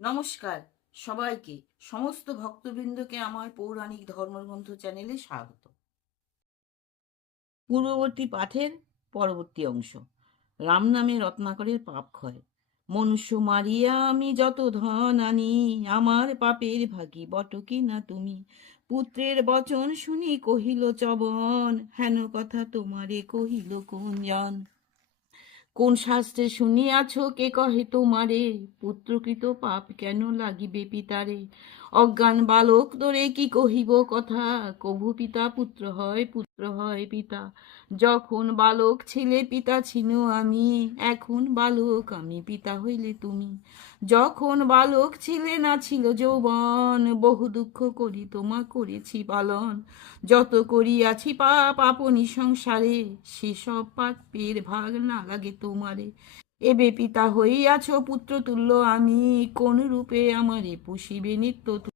নমস্কার সবাইকে। সমস্ত ভক্তবৃন্দকে আমার পৌরাণিক ধর্মগ্রন্থ চ্যানেলে স্বাগত। পূর্ববর্তী পাঠের পরবর্তী অংশ। রাম নামে রত্নাকরের পাপ ক্ষয়। মনুষ্য মারিয়া আমি যত ধন আনি, আমার পাপের ভাগী বটকি না তুমি। পুত্রের বচন শুনি কহিল চবন, হেন কথা তোমারে কহিল কোন জন? কোন শাস্ত্রে শুনিয়াছ কে কহে তোমারে? পুত্রকৃত পাপ কেন লাগিবে পিতারে? অজ্ঞান বালক তোরে কি কহিব কথা? কভু পিতা পুত্র হয় হয় পিতা, যখন বালক ছিলে পিতা ছিল আমি, এখন বালক আমি, পিতা হইলে তুমি। যখন বালক ছিলে না ছিল যৌবন, বহু দুঃখ করি তোমা করেছি পালন। যত করিয়াছি পাপ আপনি সংসারে, সেসব পাপের ভাগ না লাগে তোমারে। এবে পিতা হইয়াছ পুত্র তুল্য আমি কোন রূপে আমারে পুষিবে নিত্য